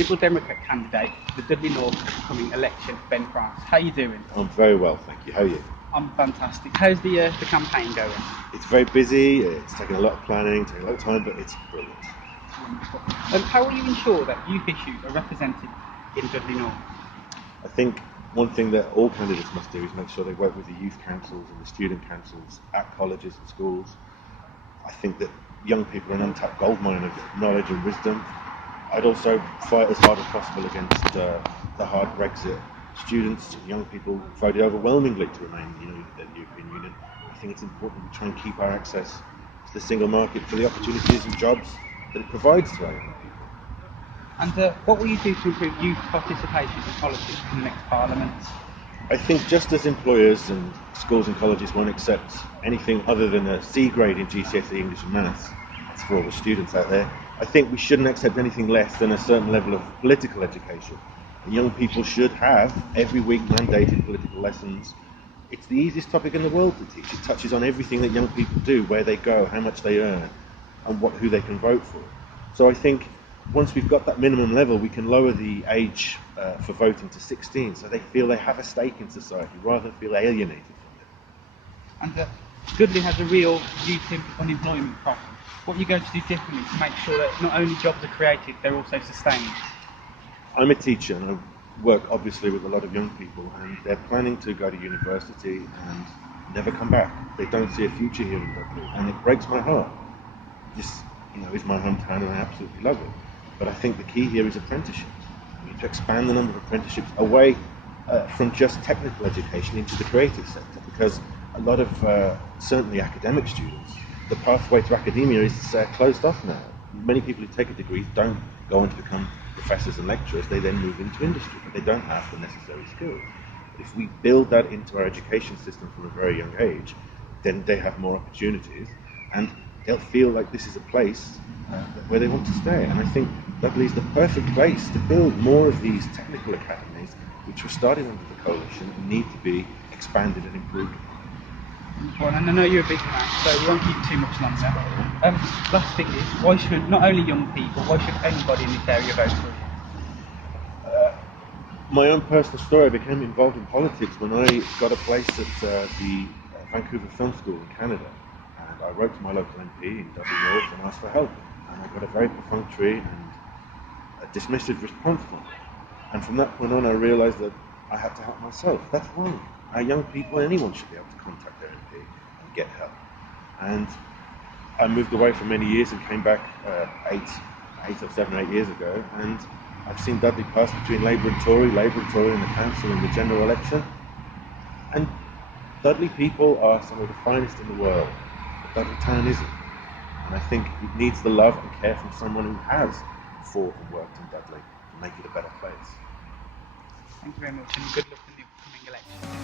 Liberal Democrat candidate for the Dudley North upcoming election, Ben France. How are you doing? I'm very well, thank you. How are you? I'm fantastic. How's the campaign going? It's very busy, it's taking a lot of planning, taking a lot of time, but it's brilliant. Wonderful. How will you ensure that youth issues are represented in Dudley North? I think one thing that all candidates must do is make sure they work with the youth councils and the student councils at colleges and schools. I think that young people are an untapped goldmine of knowledge and wisdom. I'd also fight as hard as possible against the hard Brexit. Students and young people voted overwhelmingly to remain in the European Union. I think it's important we try and keep our access to the single market for the opportunities and jobs that it provides to our young people. And what will you do to improve youth participation in politics in the next Parliament? I think just as employers and schools and colleges won't accept anything other than a C grade in GCSE English and Maths, that's for all the students out there, I think we shouldn't accept anything less than a certain level of political education. And young people should have every week mandated political lessons. It's the easiest topic in the world to teach. It touches on everything that young people do, where they go, how much they earn, and who they can vote for. So I think once we've got that minimum level, we can lower the age for voting to 16, so they feel they have a stake in society rather than feel alienated from it. And Dudley has a real youth unemployment problem. What are you going to do differently to make sure that not only jobs are created, they're also sustained? I'm a teacher and I work obviously with a lot of young people, and they're planning to go to university and never come back. They don't see a future here in Dudley, and it breaks my heart. This is my hometown and I absolutely love it. But I think the key here is apprenticeships. We need to expand the number of apprenticeships away from just technical education into the creative sector, because a lot of certainly academic students, the pathway to academia is closed off now. Many people who take a degree don't go on to become professors and lecturers, they then move into industry, but they don't have the necessary skills. If we build that into our education system from a very young age, then they have more opportunities and they'll feel like this is a place where they want to stay. And I think Dudley is the perfect place to build more of these technical academies, which were started under the coalition and need to be expanded and improved. Well, and I know you're a busy man, so we won't keep you too much longer. Last thing is, why should not only young people, why should anybody in this area vote for you? My own personal story, I became involved in politics when I got a place at the Vancouver Film School in Canada. And I wrote to my local MP in Dudley North and asked for help. And I got a very perfunctory and a dismissive response from it. And from that point on, I realised that I had to help myself. That's wrong. Our young people, anyone should be able to contact their MP and get help. And I moved away for many years and came back 7 or 8 years ago, and I've seen Dudley pass between Labour and Tory in the council in the general election. And Dudley people are some of the finest in the world, but Dudley town isn't. And I think it needs the love and care from someone who has fought and worked in Dudley to make it a better place. Thank you very much, and good luck in the upcoming election.